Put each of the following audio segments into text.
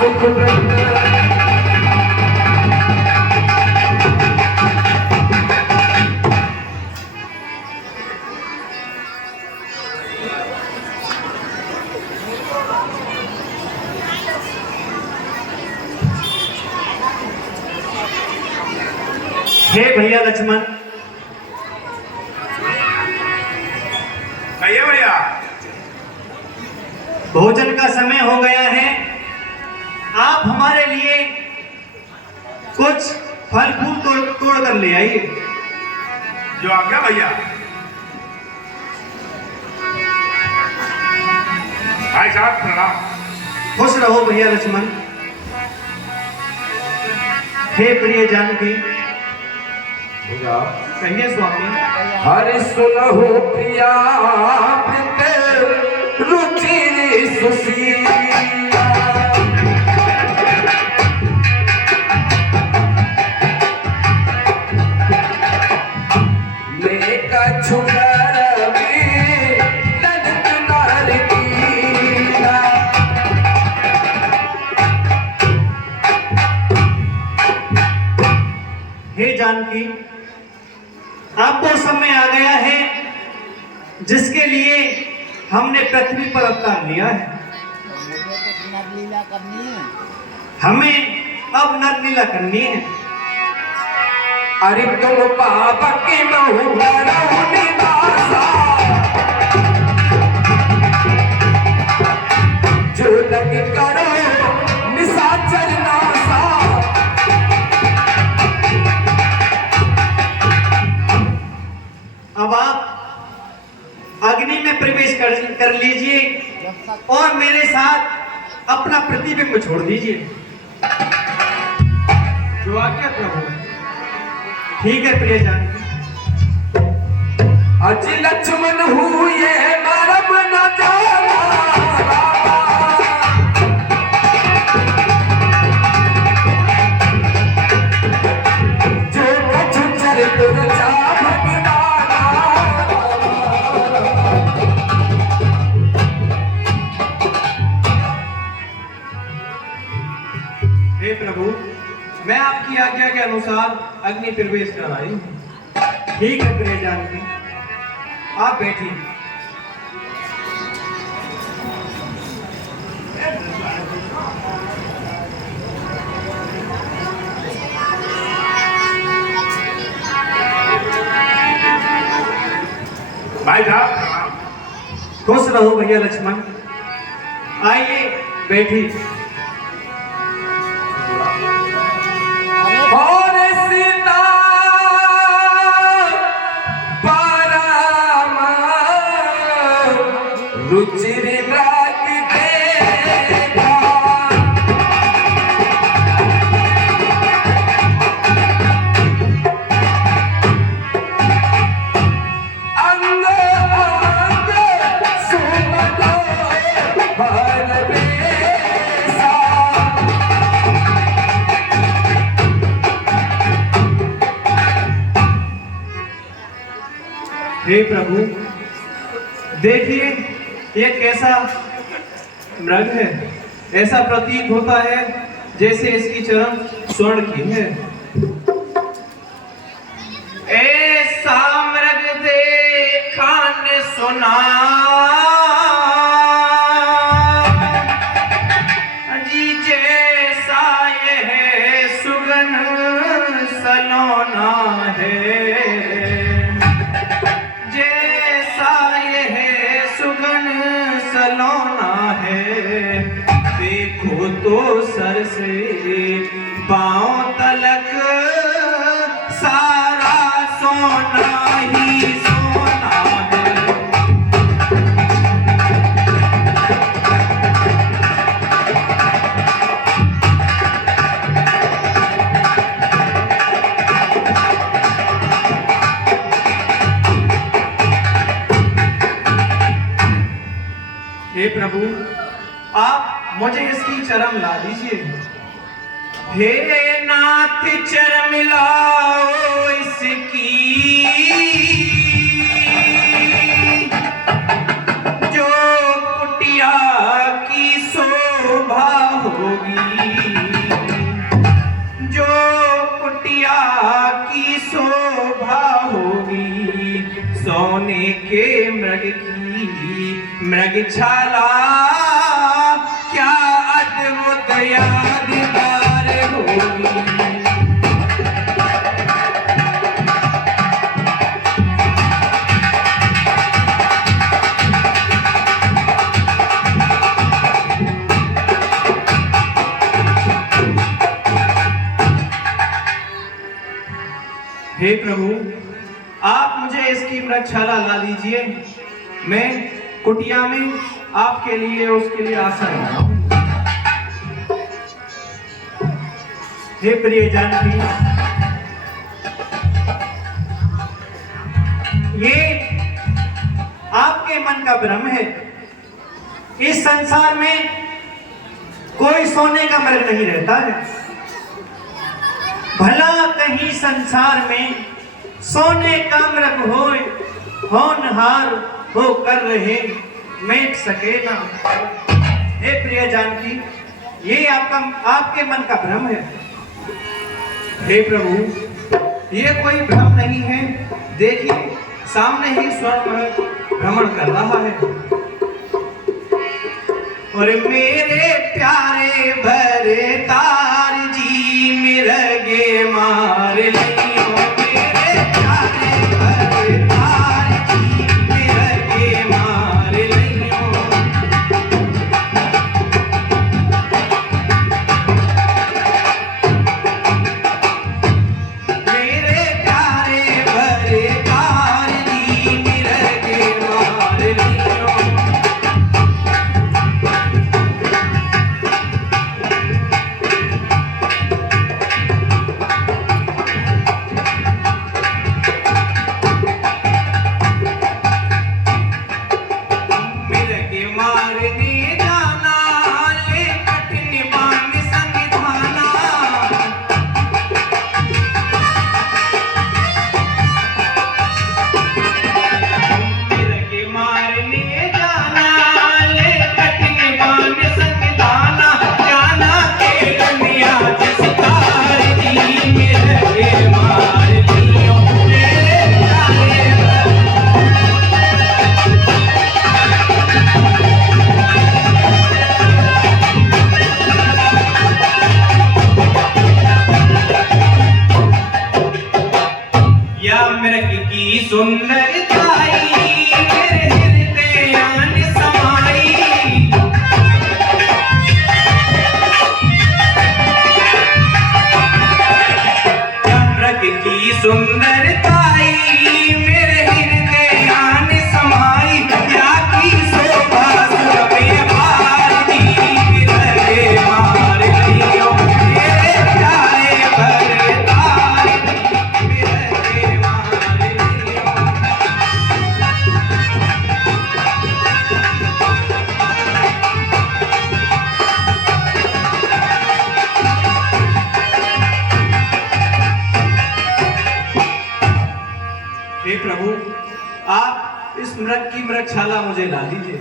सुख हे भैया लक्ष्मण, कहिए भैया। भोजन का समय हो गया है। आप हमारे लिए कुछ फल फूल तोड़ कर ले आइए। जो आज्ञा भैया। भाई साहब प्रणाम। खुश रहो भैया लक्ष्मण। हे प्रिय जानकी, कहिए स्वामी। हरि सुनहु प्रिया रुचि सुशीला लेका छुकर हे जानकी, अब वो समय आ गया है जिसके लिए हमने पृथ्वी पर अवतार लिया है। नरलीला करनी है, हमें अब नरलीला करनी है। अरे तुम पाप के बहु निवासा जो लग करो निशाचर नासा अब आप अग्नि में प्रवेश कर लीजिए और मेरे साथ अपना प्रतिबिंब छोड़ दीजिए। जो आज्ञा प्रभु। ठीक है प्रिय जानकी। अज लक्ष्मण हुए मरम न जाना जो कछु चरित रचा भगवाना। हे प्रभु, मैं आपकी आज्ञा के अनुसार अग्नि प्रवेश कर आई हूँ। ठीक है प्रिय जानकी, आप बैठिए। भाई साहब खुश रहो भैया लक्ष्मण। आइए बैठिए। और सीता परम रुचिर राग देखा अंग अंग सुमनो भर बेसा। हे प्रभु, देखिए ये कैसा मृग है। ऐसा प्रतीत होता है जैसे इसकी चरण स्वर्ण की है। ऐसा मृग देखा न सुना जी, जैसा यह सुगन सलोना है। जैसा यह सुगन सलोना है, देखो तो सर से पांव तलक सारा सोना ही सोना है। हे प्रभु, आप मुझे इसकी चरम ला दीजिए। हे नाथ चरम लाओ इसकी, जो कुटिया की शोभा हो होगी, जो कुटिया की शोभा होगी, सोने के मृग की मृगशाला क्या अद्भुत यादगार होगी। हे प्रभु, आप मुझे इसकी मृगशाला ला दीजिए। मैं कुटिया में आपके लिए उसके लिए आशा रखता हूं। हे प्रिय जानकी, ये आपके मन का भ्रम है। इस संसार में कोई सोने का मृग नहीं रहता है। भला कहीं संसार में सोने का मृग होए, होनहार हो कर रहे मेट सके ना। हे प्रिय जानकी, ये आपके मन का भ्रम है। हे प्रभु, ये कोई भ्रम नहीं है। देखिए, सामने ही स्वर्ण महल भ्रमण कर रहा है। और मेरे प्यारे भरे तार जी मिरगे मार लियो, मेरे प्यारे भरे तार जी मिरगे मार लियो। मेरे प्यारे भरे तार जी मिरगे मार लियो। सुंदरताई मेरे हृदय आन समाई, चंद्रक की सुंदरताई मेरे हृदय आन समाई, क्या की शोभा सुरभि भारती मिरगे मार लियो, मेरे प्यारे भरे तार मिरगे मार लियो। हे प्रभु, आप इस मृग की मृगशाला मुझे ला दीजिए।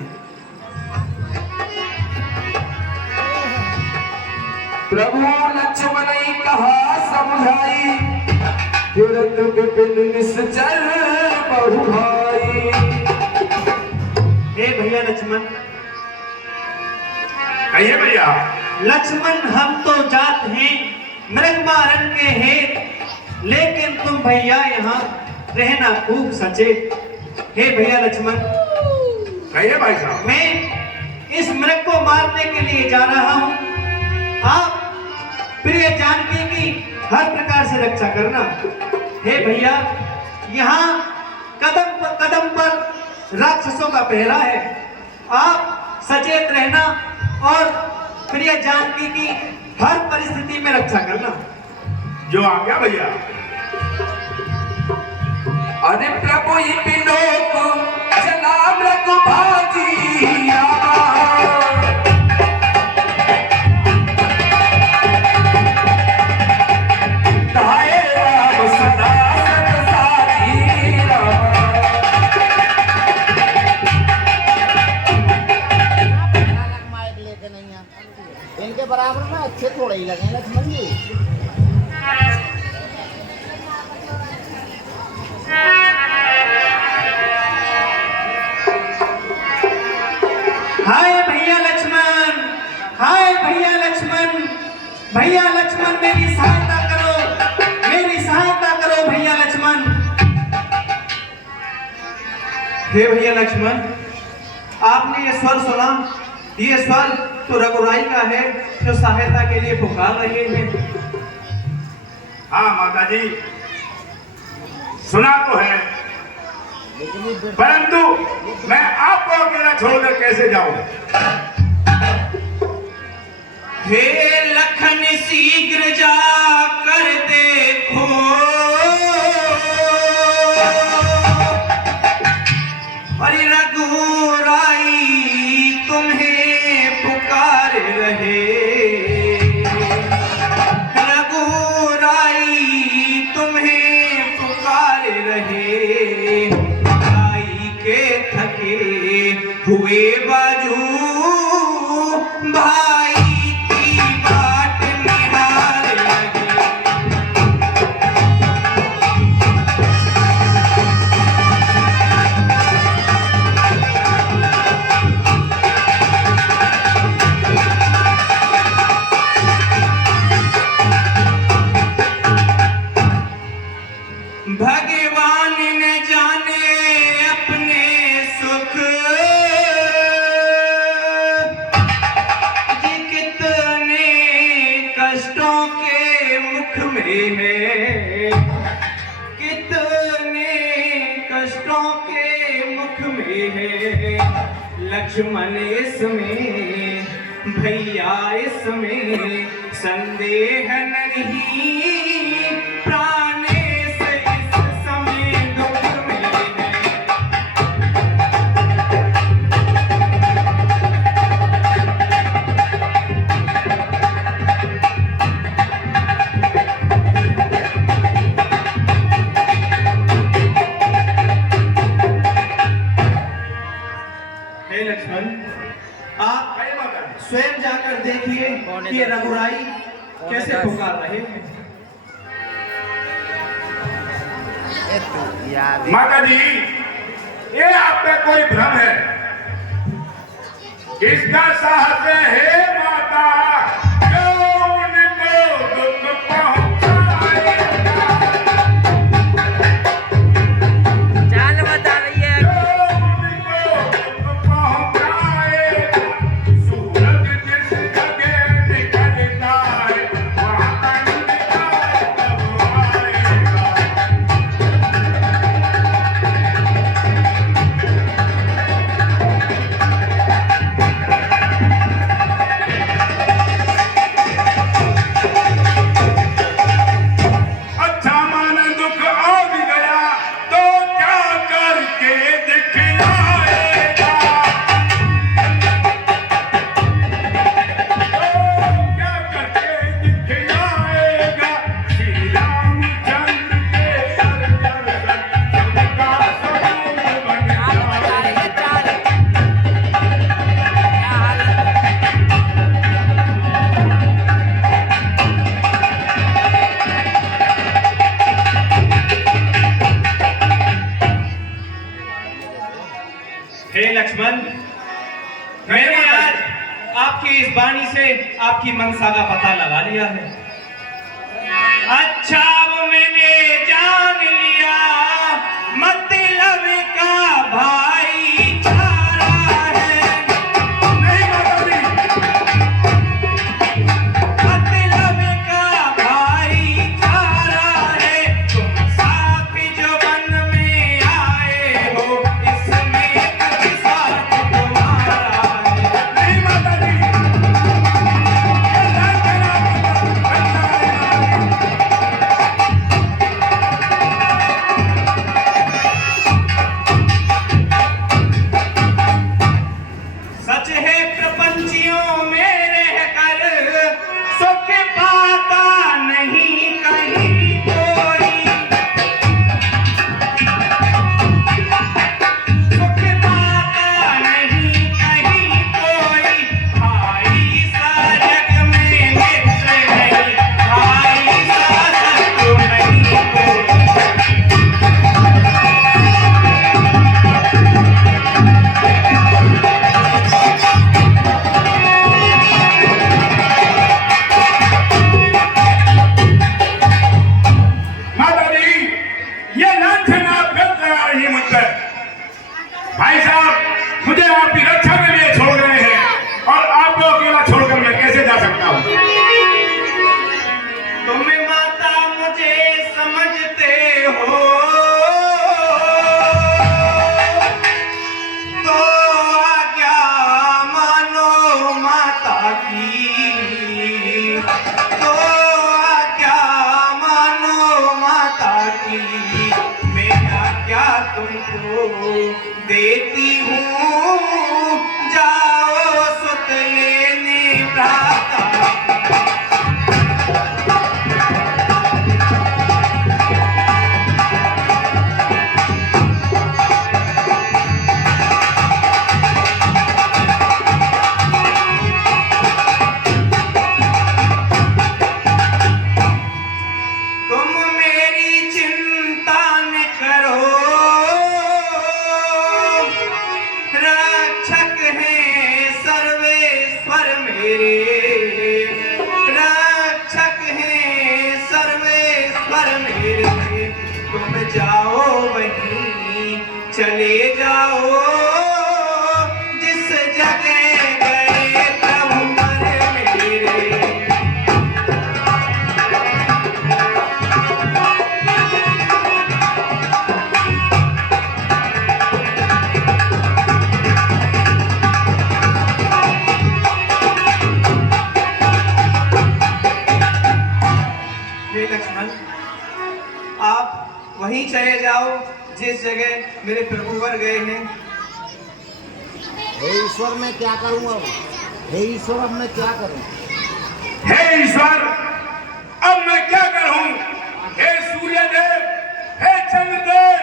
प्रभु लक्ष्मण ने कहा समझाई, तुरंत विपिन निश्चर बहु भाई। हे भैया लक्ष्मण, कहिए भैया। लक्ष्मण, हम तो जात हैं मृग मारन के हेत, लेकिन तुम भैया यहाँ रहना खूब सचेत। हे भैया लक्ष्मण, कहिए भाई साहब। मैं इस मृग को मारने के लिए जा रहा हूँ। आप प्रिय जानकी की हर प्रकार से रक्षा करना। हे भैया, यहाँ कदम पर राक्षसों का पहरा है। आप सचेत रहना और प्रिय जानकी की हर परिस्थिति में रक्षा करना। जो आ गया भैया। अरे प्रभु इपिलोक चला मृग भाजी आवा, ताए राम सदा सत साथी राम। माइक लेके नहीं आता। इनके बराबर में अच्छे थोड़े ही लगे लक्ष्मण जी। हाय भैया लक्ष्मण, हाय भैया लक्ष्मण, भैया लक्ष्मण मेरी सहायता करो, मेरी सहायता करो भैया लक्ष्मण। हे भैया लक्ष्मण, आपने ये स्वर सुना? ये स्वर तो रघुराई का है जो सहायता के लिए पुकार रहे हैं। हाँ माता जी, सुना तो है, लेकिन ये परंतु मैं आपको अकेला छोड़कर कैसे जाऊं? हे लखन शीघ्र जा कर देखो, अरे रघुराई तुम्हें पुकार रहे, रघुराई तुम्हें पुकार रहे, भाई के थके हुए बाजू भाई की बाट निहार लगे। भगवान न जाने अपने सुख, ये कितने कष्टों के मुख में है, कितने कष्टों के मुख में है। लक्ष्मण इसमें भैया इसमें संदेह नहीं, प्राणेश इस समय दुख में है। हे लक्ष्मण, आप कहे माता जी, स्वयं जाकर देखिए कि ये रघुराई कैसे पुकार रहे हैं। ये तो यार माता जी, ये आप पे कोई भ्रम है। किसका साहस है माता जो उनको दुख पहुंचाएगा, चाल बता रही है। जो उनको दुख पहुंचाएगा। सूरज जिस जगह निकलता है वहां अंधकार कब आएगा। अच्छा माना दुख आ भी गया तो क्या करके दिखलाएगा, तो क्या करके दिखलाएगा। श्री रामचंद्र के सर दर्शन सबका सबूत बन जाएगा। हे लक्ष्मण, मैंने आज आपकी इस वाणी से आपकी मनसा का पता लगा लिया है। अच्छा अब मैंने जान लिया मतलब का भाईचारा है। नहीं माता जी, मतलब का भाईचारा है। तुम साथ जो वन में आए हो इसमें कुछ साथ तुम्हारा है। नहीं माता जी, ये धन तेरा तुम माता मुझे समझते हो तो आज्ञा मानो माता की, तो आज्ञा मानो माता की। मैं आज्ञा तुमको देती हूँ, जाओ सुत लेने भ्राता। तुम मेरी चिंता न करो, रक्षक हैं सर्वेश्वर मेरे, रक्षक हैं सर्वेश्वर मेरे। तुम जाओ वहीं चले जाओ जिस जगह गए प्रभु मन मेरे। हे लक्ष्मण, आप वहीं चले जाओ जिस जगह मेरे प्रभुवर गए हैं। हे ईश्वर मैं क्या करूं अब? हे ईश्वर अब मैं क्या करूं? हे ईश्वर अब मैं क्या करूं? हे सूर्यदेव, हे चंद्रदेव,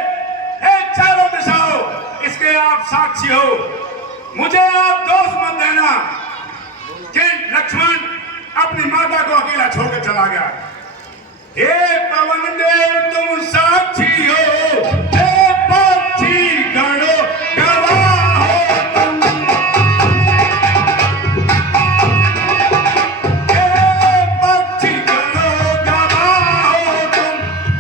हे चारों दिशाओं, इसके आप साक्षी हो। मुझे आप दोष मत देना कि लक्ष्मण अपनी माता को अकेला छोड़कर चला गया। हे पवन देव तुम साक्षी हो, हे पक्षी गणों गवाह हो तुम, हे पक्षी गणों गवाह हो तुम।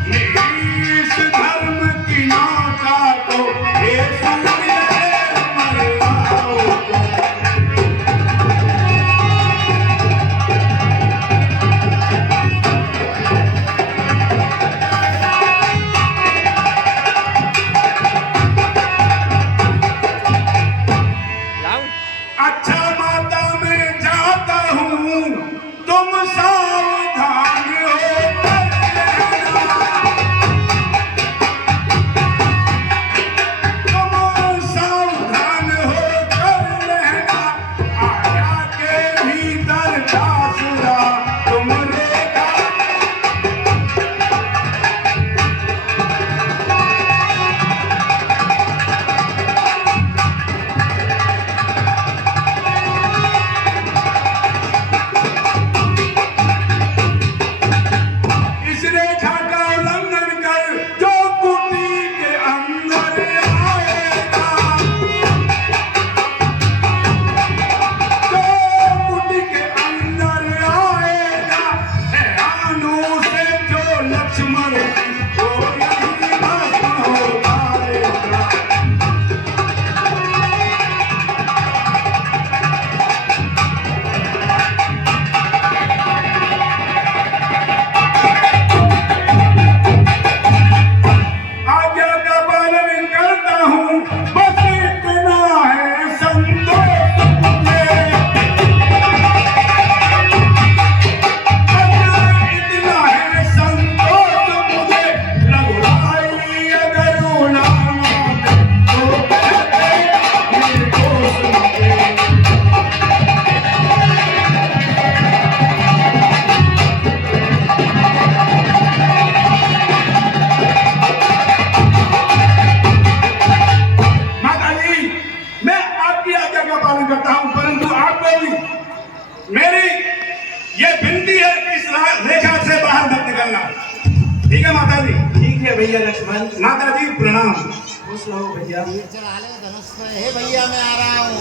नीच धर्म की नौका को हे सूर्यदेव मरवाओ तुम। अच्छा माता मैं जाता हूँ, तुम सावधान होकर रहना, तुम सावधान होकर रहना। आया के भीतर दासुरा तुम रेखा। इस रेखा का उल्लंघन कर जो कुटी के अंदर आएगा, जो कुटी के अंदर आएगा, आनु से जो लक्ष्मण वो यही भस्म हो जाएगा। आज्ञा का पालन करता हूँ, बस इतना है संतोष मुझे, बस इतना है संतोष मुझे। रघुराई अगर उड़ान दे, तो कहते निर्दोष मुझे। माता जी, मैं आपकी आज्ञा का पालन करता हूं, परंतु आपको भी मेरी ये विनती है कि इस रेखा से बाहर मत निकलना। ठीक है माता जी? ठीक है भैया लक्ष्मण, माता जी प्रणाम। खुश रहो भैया। ये चढ़ा ले धनुष पे। हे भैया मैं आ रहा हूँ।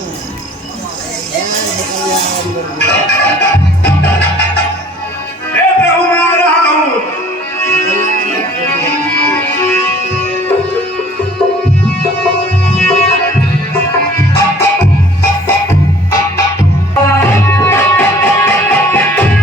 हे निकल जा हे प्रभु मैं आ रहा हूँ। Thank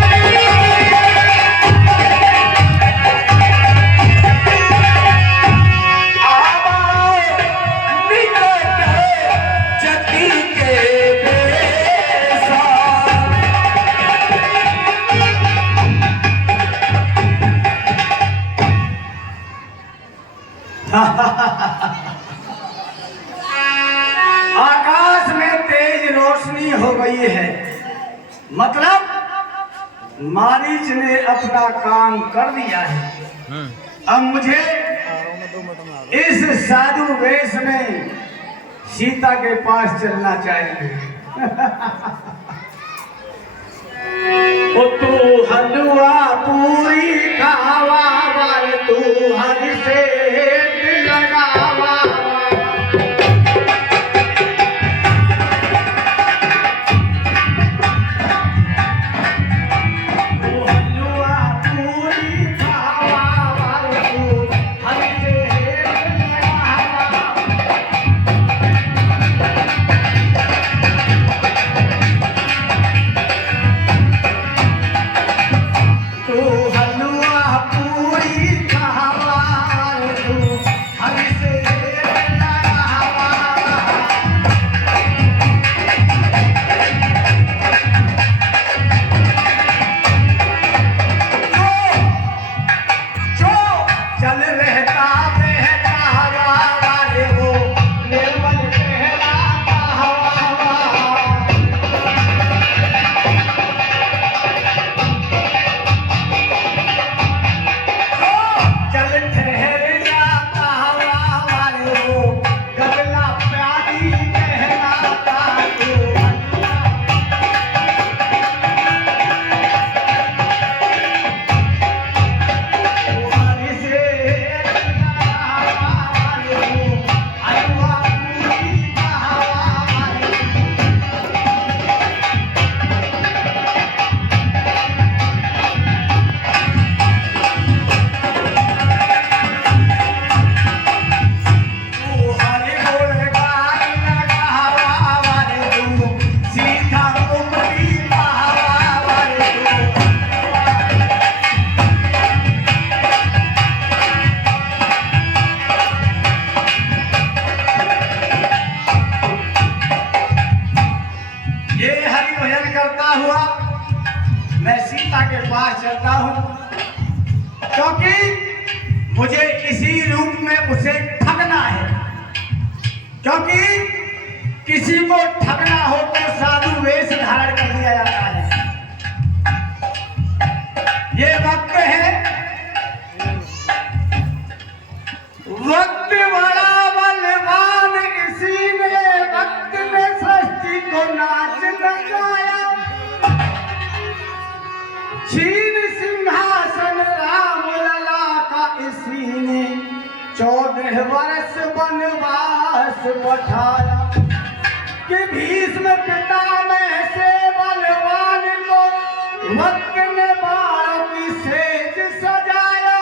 मारीच ने अपना काम कर दिया है। अब मुझे इस साधु वेश में सीता के पास चलना चाहिए। ओ तू हलवा पूरी खावा वाल, तू हर से लगावा। चलता हूं क्योंकि मुझे इसी रूप में उसे ठगना है। क्योंकि किसी को ठगना हो तो साधु वेश धारण कर लिया जाता है। ये वक्त है, वक्त बड़ा बलवान, इसी ने वक्त में सृष्टि को नाच नचाया। छीन सिंहासन राम लला का इसी ने 14 वर्ष वनवास पठाया। कि भीष्म पितामह से बलवान को वक्त ने बाणों की सेज सजाया।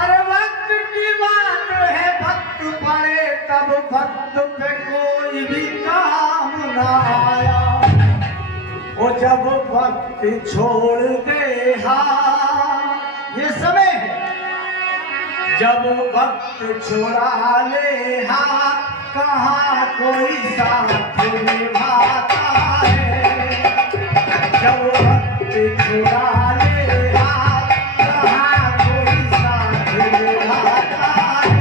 अरे वक्त की बात है, भक्त पड़े तब भक्त पे कोई भी काम ना आया। वो जब वक्त छोड़ दे ये समय है, जब वक्त छोड़ा ले कहाँ कोई साथ निभाता है। जब वक्त छोड़ा ले कहाँ कोई साथ निभाता है।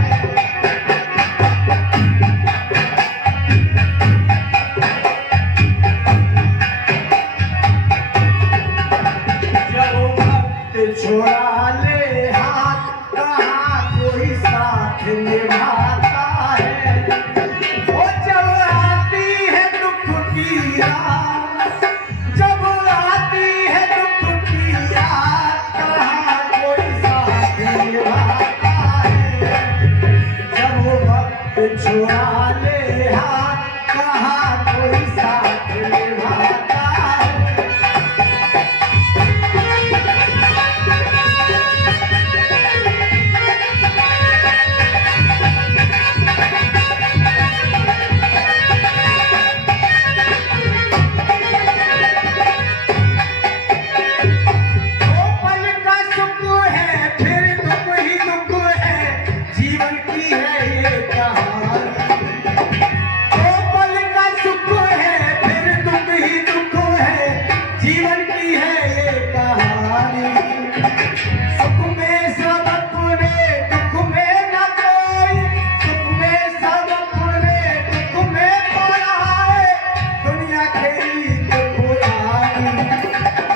जब वक्त छोड़ा ले कहाँ कोई साथ निभाता है। ओ जब आती है दुख की रात, जब आती है दुख की रात, कहाँ कोई साथ निभाता है। जब वक्त छोड़ा ले कहाँ कोई साथ निभाता है।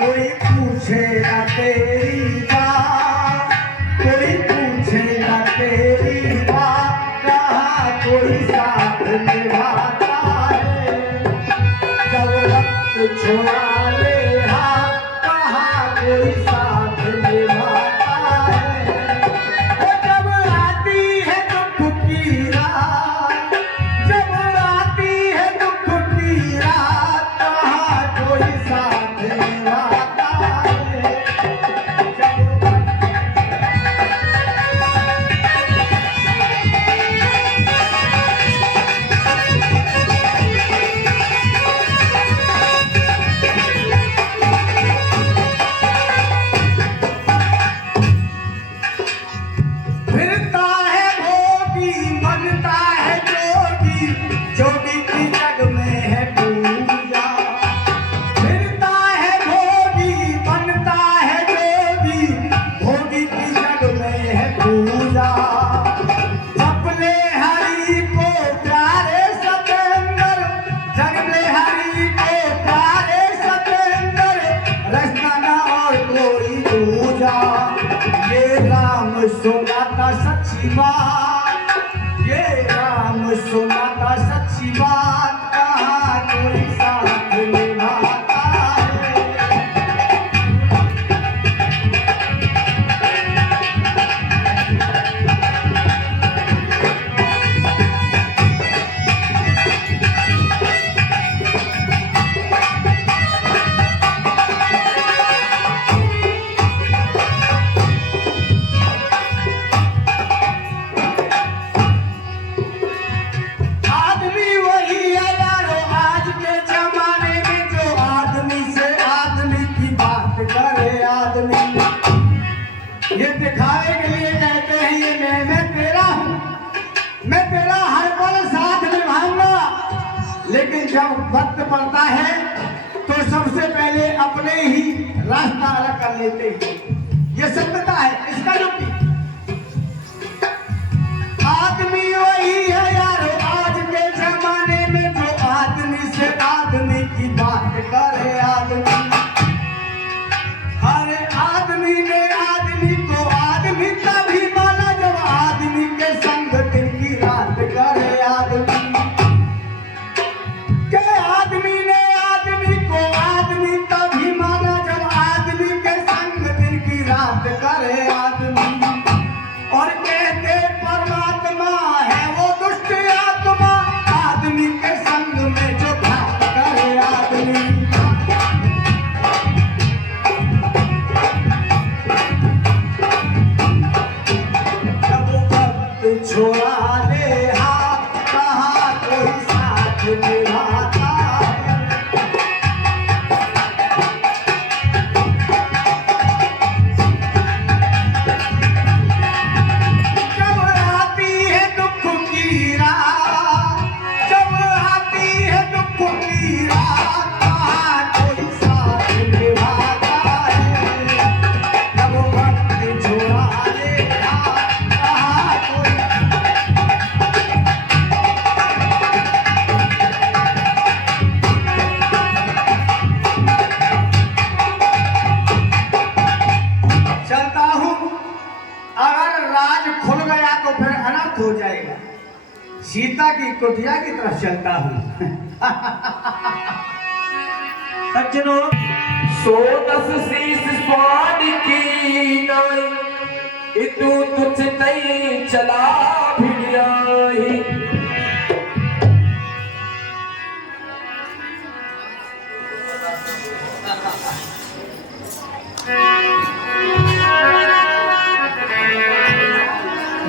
कोई सच्ची बात, ये राम सुनाता सच्ची बात, कहाँ कोई साथ निभाता है। आदमी वही है यारो आज के जमाने में, जो आदमी से आदमी की बात करे। आदमी ये दिखावे के लिए कहते हैं ये मैं तेरा हूँ, मैं तेरा हर पल साथ निभाऊंगा, लेकिन जब वक्त पड़ता है तो सबसे पहले अपने ही रास्ता अलग कर लेते हैं। ये सत्यता है इसका जो आदमी वही है यारो आज के जमाने में, जो आदमी से आदमी की बात करे। आदमी अरे आदमी ने आदमी को आदमी तभी माना जब आदमी के संग दिन की रात करे। आदमी के आदमी ने आदमी को आदमी तभी माना जब आदमी के संग दिन की रात करे। आदमी और कहते परमात्मा है वो दुष्ट आत्मा, आदमी के संग में जो घात करे। आदमी जब वक्त छोड़ा ले हाथ, कहाँ कोई साथ निभाता है। जब आती है दुख की रात, जब आती है दुख की रात, कहाँ कोई साथ निभाता है। जब वक्त छोड़ा ले हाथ, कहाँ कोई चलता हूँ, अगर राज खुल गया तो फिर अनर्थ हो जाएगा। सीता की कुटिया की तरफ चलता हूँ। सज्जनों, सो दस शीस स्वाद की नाई, इतू तुझ तई चला भिड़ियाही।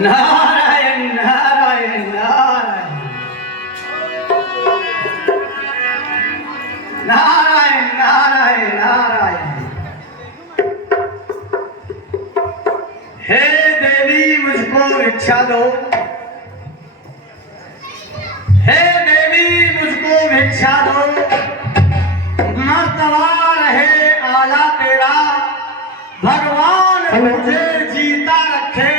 नारायण नारायण नारायण नारायण नारायण नारायण। हे देवी मुझको भिक्षा दो, हे देवी मुझको भिक्षा दो, मर्तबा रहे आला तेरा, भगवान मुझे जीता रखे,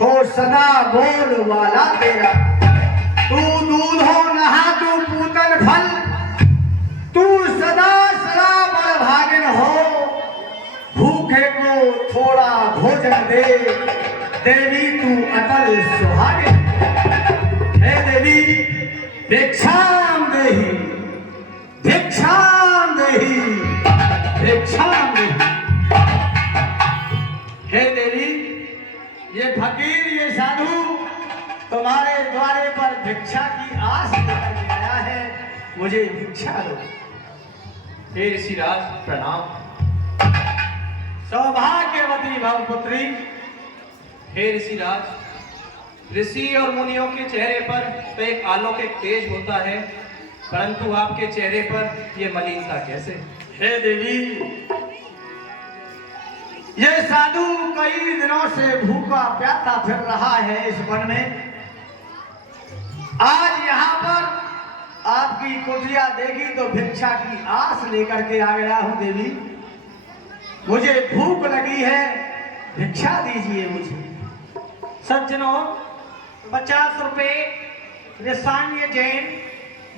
हो सदा बोल वाला तेरा। तू दूध हो नहा तू पूतन फल, तू सदा सदा बड़भागिन हो, भूखे को थोड़ा भोजन दे, देवी तू अटल सुहागिन। हे देवी भिक्षाम देहि, भिक्षाम देहि, भिक्षाम देहि। हे देवी ये फकीर ये साधु तुम्हारे द्वारे पर भिक्षा की आस लेकर के आया है, मुझे भिक्षा दो। हे ऋषिराज प्रणाम। सौभाग्यवती भवपुत्री। हे ऋषिराज, ऋषि और मुनियों के चेहरे पर तो एक अलौकिक तेज होता है, परंतु आपके चेहरे पर ये मलिनता कैसे? हे देवी ये साधु कई दिनों से भूखा प्यासा फिर रहा है इस वन में। आज यहाँ पर आपकी कुटिया देखी तो भिक्षा की आस लेकर के आ गया हूँ देवी। मुझे भूख लगी है, भिक्षा दीजिए मुझे। सज्जनों, 50 रुपए ऋषान्य जैन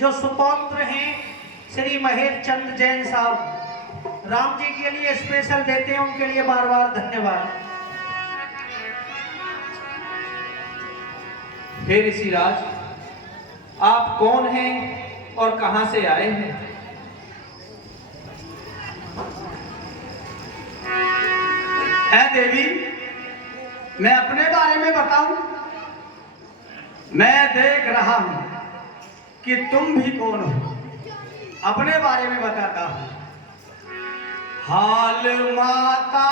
जो सुपौत्र हैं श्री महेश चंद जैन साहब राम जी के लिए स्पेशल देते हैं, उनके लिए बार बार धन्यवाद। हे ऋषिराज, आप कौन हैं और कहां से आए हैं? है देवी, मैं अपने बारे में बताऊं? मैं देख रहा हूं कि तुम भी कौन हो, अपने बारे में बताता हूं। हाल माता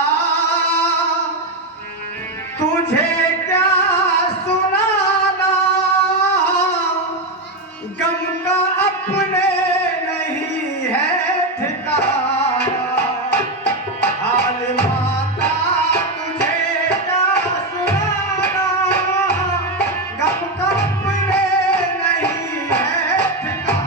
तुझे क्या सुनाना, गम का अपने नहीं है ठिकाना। हाल माता तुझे क्या सुनाना, गम का अपने नहीं है ठिकाना।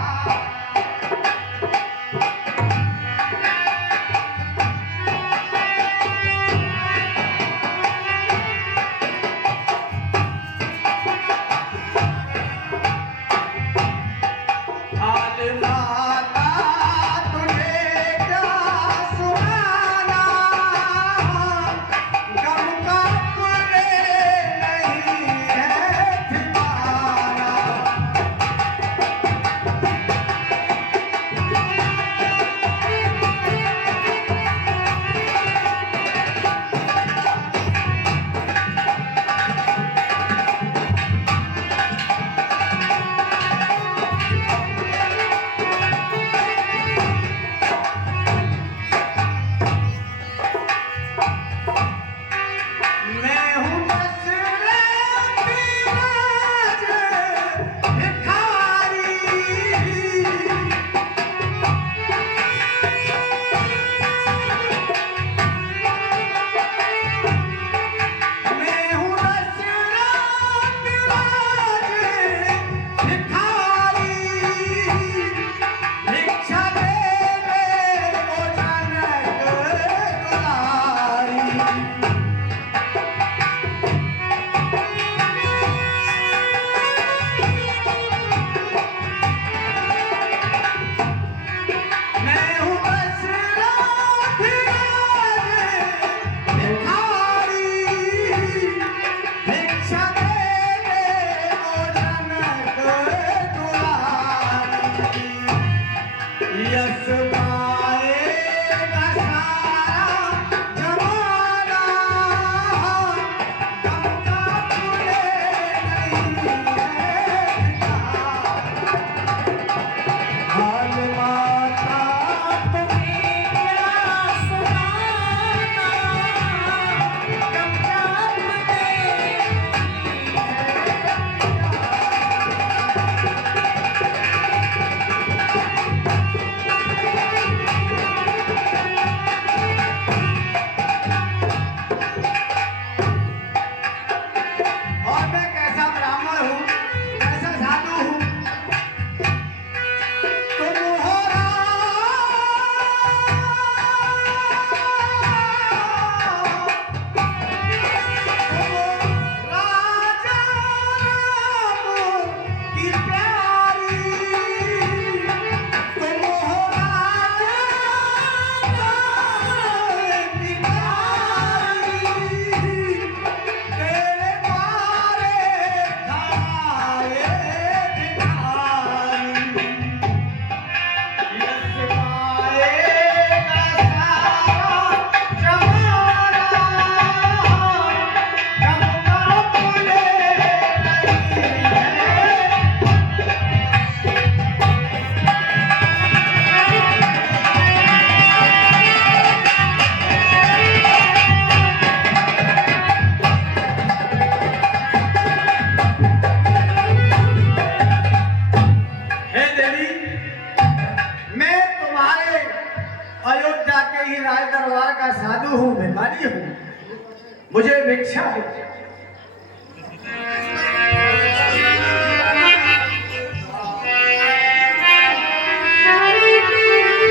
मुझे भिक्षा दो।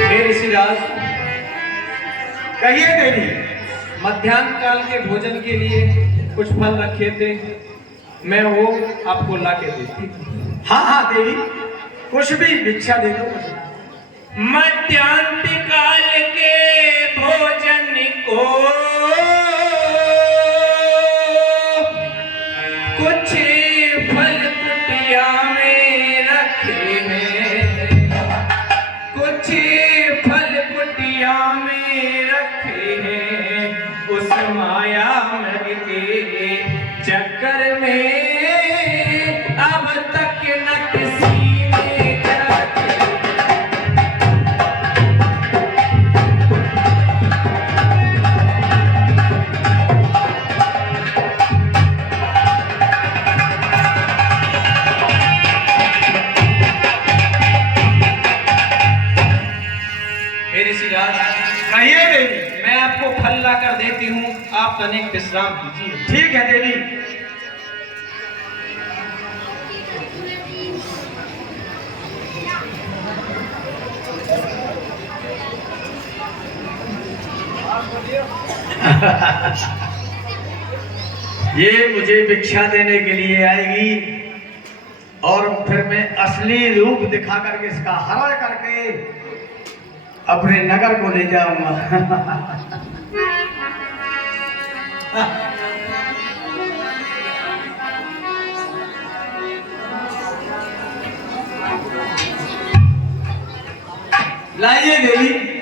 हे ऋषिराज, कहिए देवी। मध्याह्न काल के भोजन के लिए कुछ फल रखे थे, मैं वो आपको ला के देती। हाँ हाँ देवी, कुछ भी भिक्षा दे दो मुझे। मध्याह्न काल के भोजन को कुछ फल आपको फल ला कर देती हूँ, आप तनिक विश्राम कीजिए। ठीक है देवी। ये मुझे भिक्षा देने के लिए आएगी और फिर मैं असली रूप दिखा करके इसका हरण करके अपने नगर को ले जाऊंगा। लाइए देवी।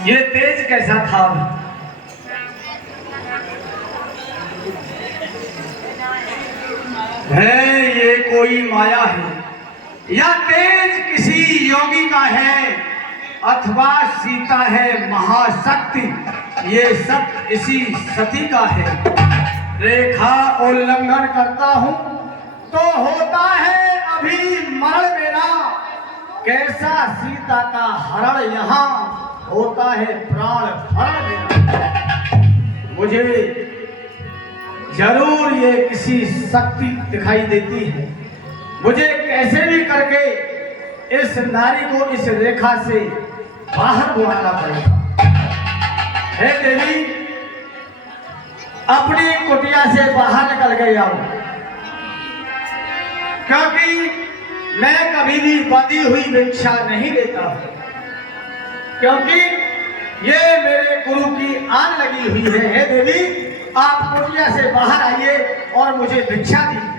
ये तेज कैसा था? है ये कोई माया है या तेज किसी योगी का है अथवा सीता है महाशक्ति, ये सब इसी सती का है। रेखा उल्लंघन करता हूं तो होता है अभी मरण मेरा, कैसा सीता का हरण यहाँ होता है प्राण हरण मेरा। मुझे जरूर ये किसी शक्ति दिखाई देती है, मुझे कैसे भी करके इस नारी को इस रेखा से बाहर बुलाना पड़ेगा। हे देवी, अपनी कुटिया से बाहर निकल गई आओ, क्योंकि मैं कभी भी बंधी हुई भिक्षा नहीं देता, क्योंकि ये मेरे गुरु की आन लगी हुई है। हे देवी, आप कुटिया से बाहर आइए और मुझे भिक्षा दीजिए।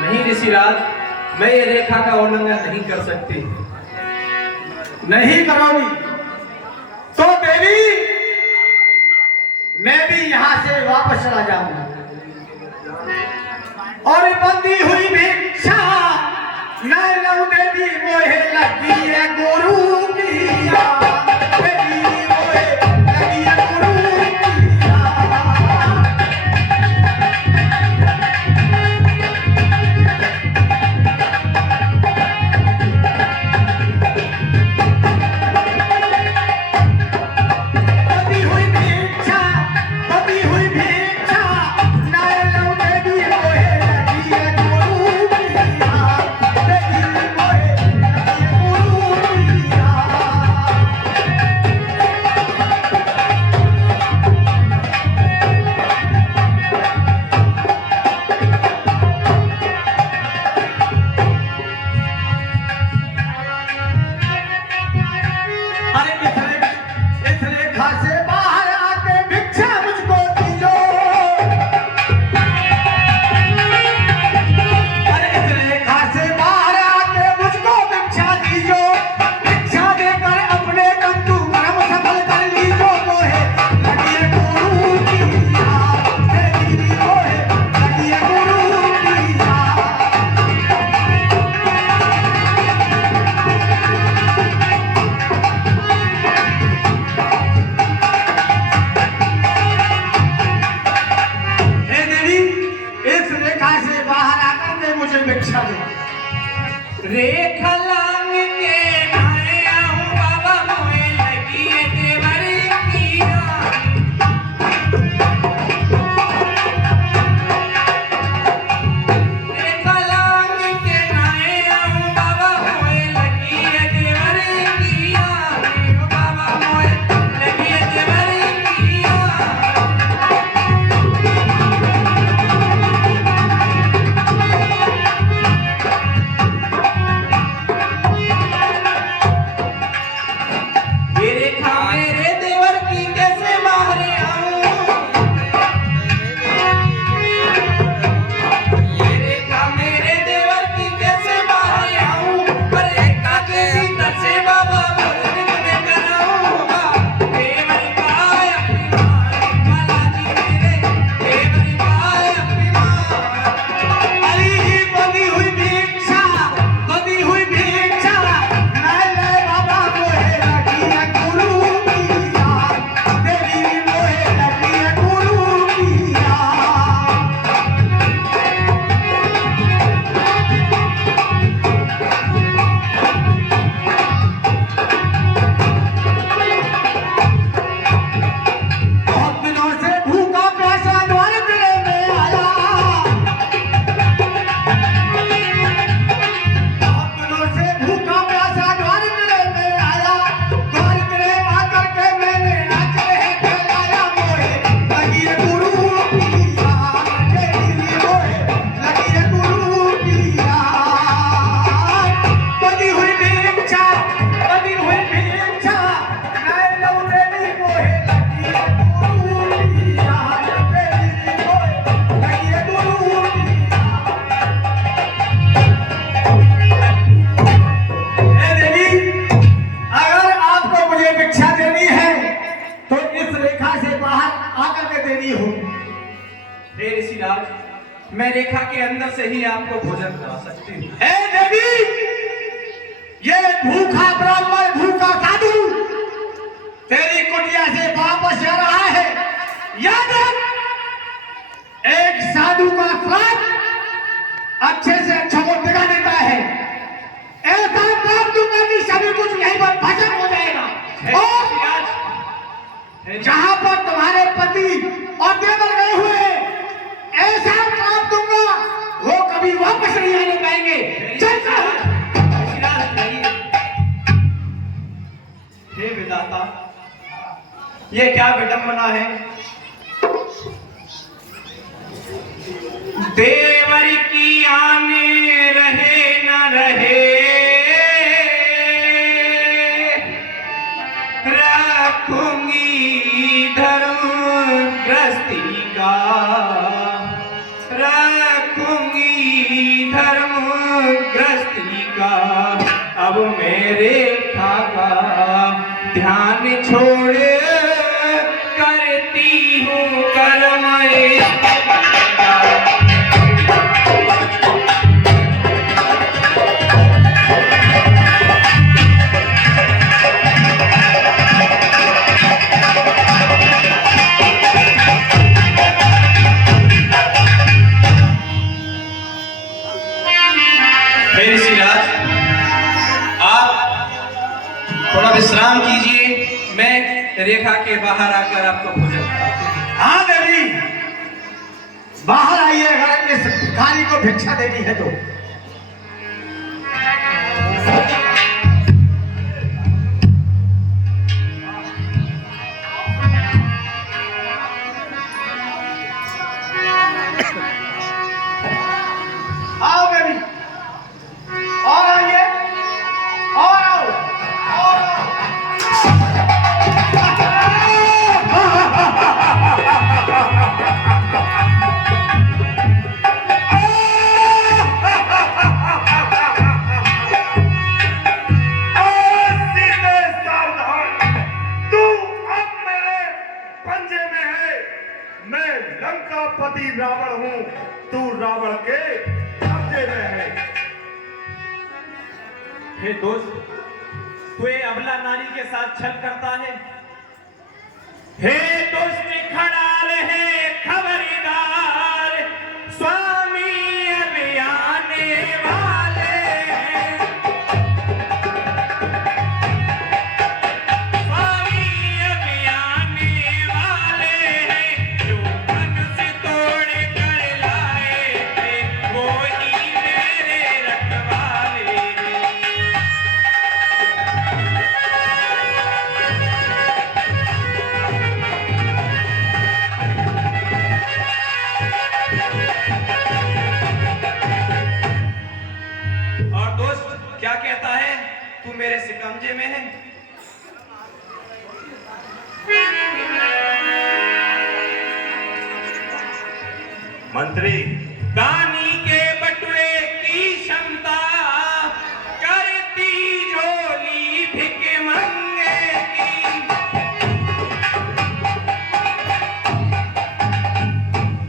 नहीं ऋषिराज, मैं ये रेखा का उल्लंघन नहीं कर सकती। नहीं करोगी तो देवी मैं भी यहाँ से वापस चला जाऊंगा और बंदी हुई भिक्षा नैनऊ देवी मोहे लगी है गुरु की याद, देवी मोहे लगी है गुरु की याद। बंदी हुई भिक्षा नैनऊ देवी मोहे लगी है गुरु की याद, देवी मोहे लगी है गुरु की याद। अरे इस रेखा से बाहर आके भिक्षा मुझको दीजो। अरे इस रेखा से बाहर आके मुझको भिक्षा दीजो, भिक्षा देकर अपने तंतु कर्म सफल कर लीजो। मोहे लगी है गुरु की याद, तेरी मोहे लगी है गुरु की याद। हे देवी, इस रेखा से बाहर आकर के मुझे भिक्षा दे। रेखा लांग के नाए आऊं बाबा, मोहे लगी है देवर की याद। रेखा लांग के नाए आऊं बाबा, मोहे लगी है देवर की याद। बाबा मोहे लगी है देवर की याद। रेखा के अंदर से ही आपको भोजन करा सकती हूँ। हे देवी, ये भूखा ब्राह्मण, भूखा साधु तेरी कुटिया से वापस जा रहा है। याद रख, एक साधु का श्राप अच्छे से अच्छा को टिका देता है। ऐसा कर दूंगा कि सभी कुछ यहीं पर भजन हो जाएगा। और जहां पर तुम्हारे पति और देवर गए हुए, ऐसा श्राप दूंगा वो कभी वापस नहीं आने पाएंगे। चल हे विधाता, ये क्या विडंबना है। देवर की आने रहे न रहे, रखूंगी धर्म गृहस्थी का, रखूंगी धर्म गृहस्थी का। अब मेरे रेखा का ध्यान छोड़ करती हूँ कर्म। थोड़ा विश्राम कीजिए, मैं रेखा के बाहर आकर आपको भोजन कराता हूं। हाँ देवी, बाहर आइए अगर इस भिखारी को भिक्षा देनी है तो। आओ देवी, और आइए, और आओ, और आओ। लंकापति रावण हूं, तू रावण के कब्जे में है। हे दोस्त, तू ये अबला नारी के साथ छल करता है। हे दुष्ट खड़ा रहे खबरदार, स्वामी अभी आने वाले हैं। स्वामी अभी आने वाले हैं, जो धनुष तोड़ कर लाए थे वो ही मेरे रखवाले हैं। और दोस्त क्या कहता है, तू मेरे शिकंजे में है। मंत्री, दानी के बटुए की क्षमता करती झोली भिख मंगे की।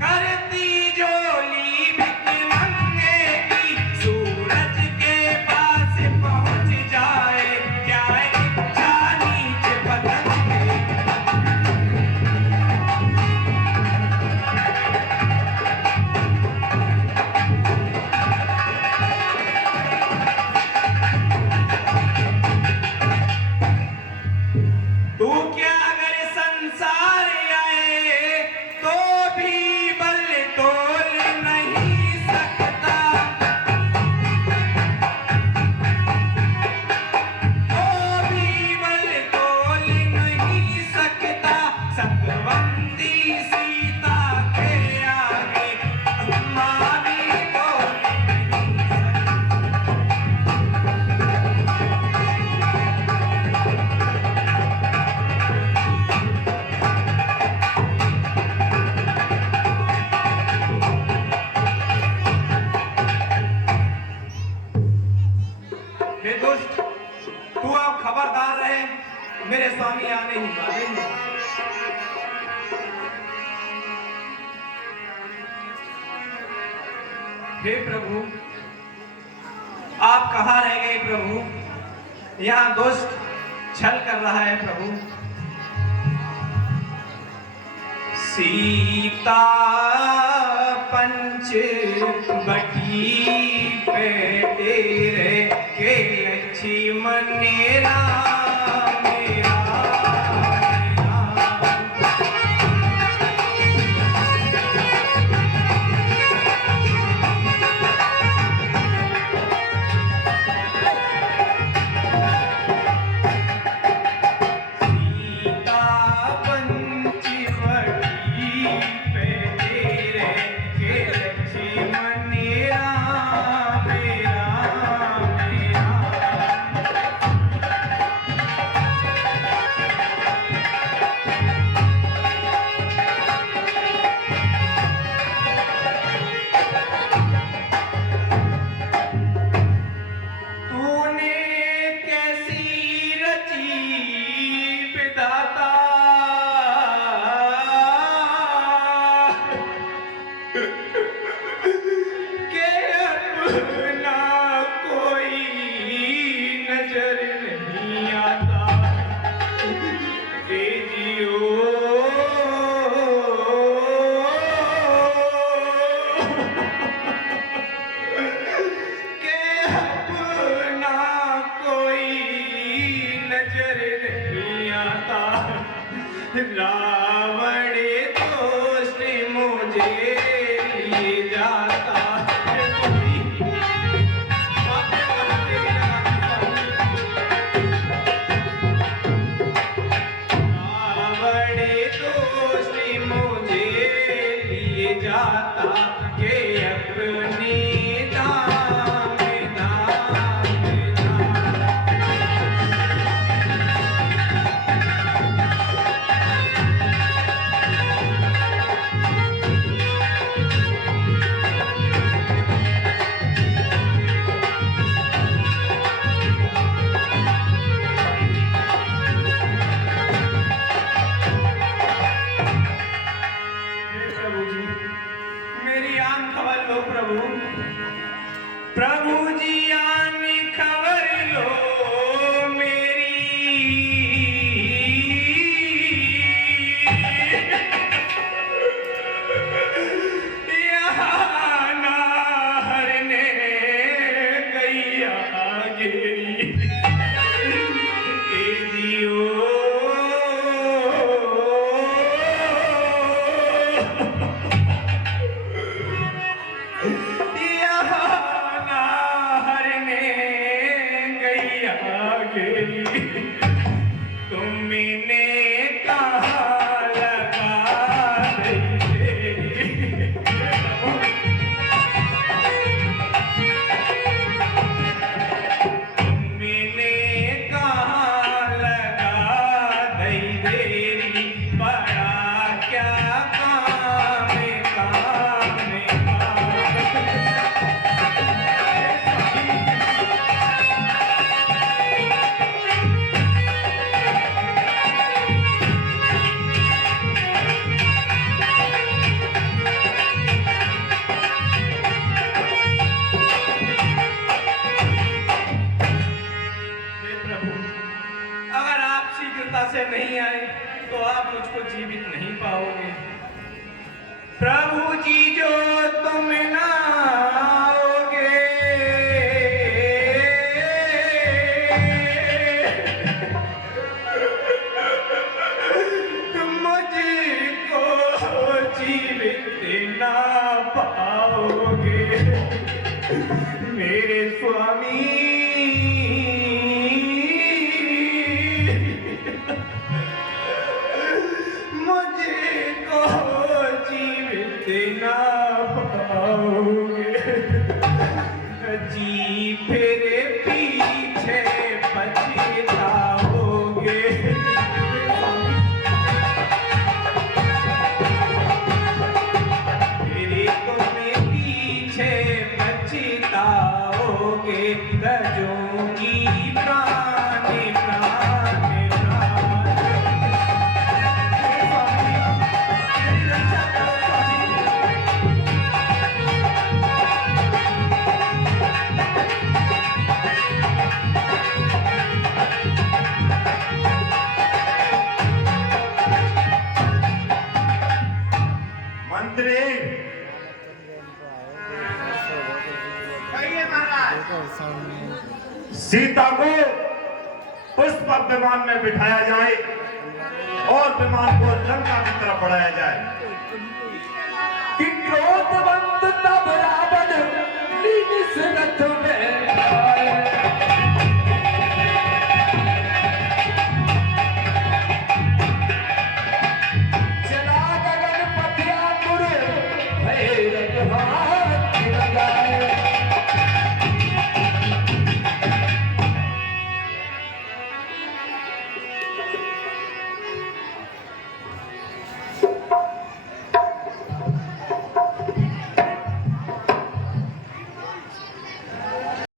करती झोली भिख मंगे की, सूरज के पास पहुंच जाए क्या इच्छा नीचे पतंगे। तू क्या अगर संसार आए तो भी बल तोल नहीं सकता, तो भी बल तोल नहीं सकता। सतवंती सीता के आगे मानी तोल नहीं सकता। हे दोस्त, तू अब खबरदार रहे, मेरे स्वामी आने ही वाले हैं। हे प्रभु, आप कहाँ रह गए प्रभु? यहाँ दुष्ट छल कर रहा है प्रभु। सीता पंचवटी पे तेरे के लक्ष्मण राम मेरा रावण दोस्त मुझे ले जाता है। रावण दोस्त मुझे लिए जाता के अपने दाम प्रभु जी आने खबर लो मेरी। यहाँ ना हरने गैया गिरी ए जियो तुमने कहा लगा तुमने कहा लगा देरी बड़ा क्या काम से नहीं आए तो आप मुझको जीवित नहीं पाओगे। प्रभु जी जो तुम ना आओगे तुम मुझको जीवित ना पाओगे मेरे स्वामी। ना पाओगे जी फिर पीछे पछताओगे। फिर तुम्हें पीछे पछताओगे तजूंगी प्राण प्राण प्राण। सीता को पुष्पक विमान में बिठाया जाए और विमान को लंका की तरफ बढ़ाया जाए। कि क्रोधवंत तब रावण